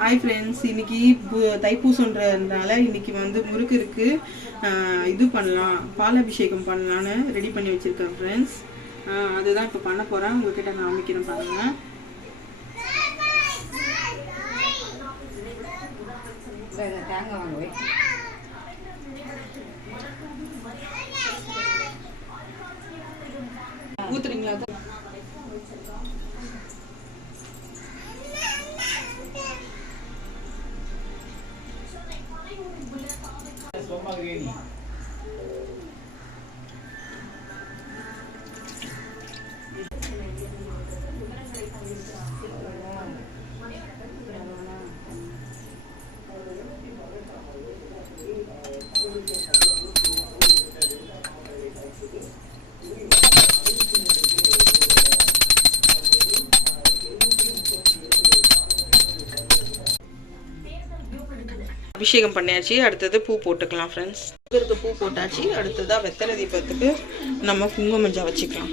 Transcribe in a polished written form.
Hi friends, இன்னைக்கு தைப்பூசன்றதுனால இன்னைக்கு வந்து முறுக்கு இருக்கு. இது பண்ணலாம், பாலாபிஷேகம் பண்ணலான்னு ரெடி பண்ணி வச்சிருக்கேன் ஃப்ரெண்ட்ஸ். அதுதான் இப்போ பண்ண போகிறேன். உங்ககிட்ட நான் காமிக்கிறேன் பாருங்க. தேங்காய் வாங்குவேன். ஊத்துறீங்களா? அபிஷேகம் பண்ணியாச்சு. அடுத்தது பூ போட்டுக்கலாம் ஃப்ரெண்ட்ஸ். இதற்கு பூ போட்டாச்சு. அடுத்ததாக வெத்தலை தீபத்துக்கு நம்ம குங்குமஞ்சா வச்சுக்கலாம்.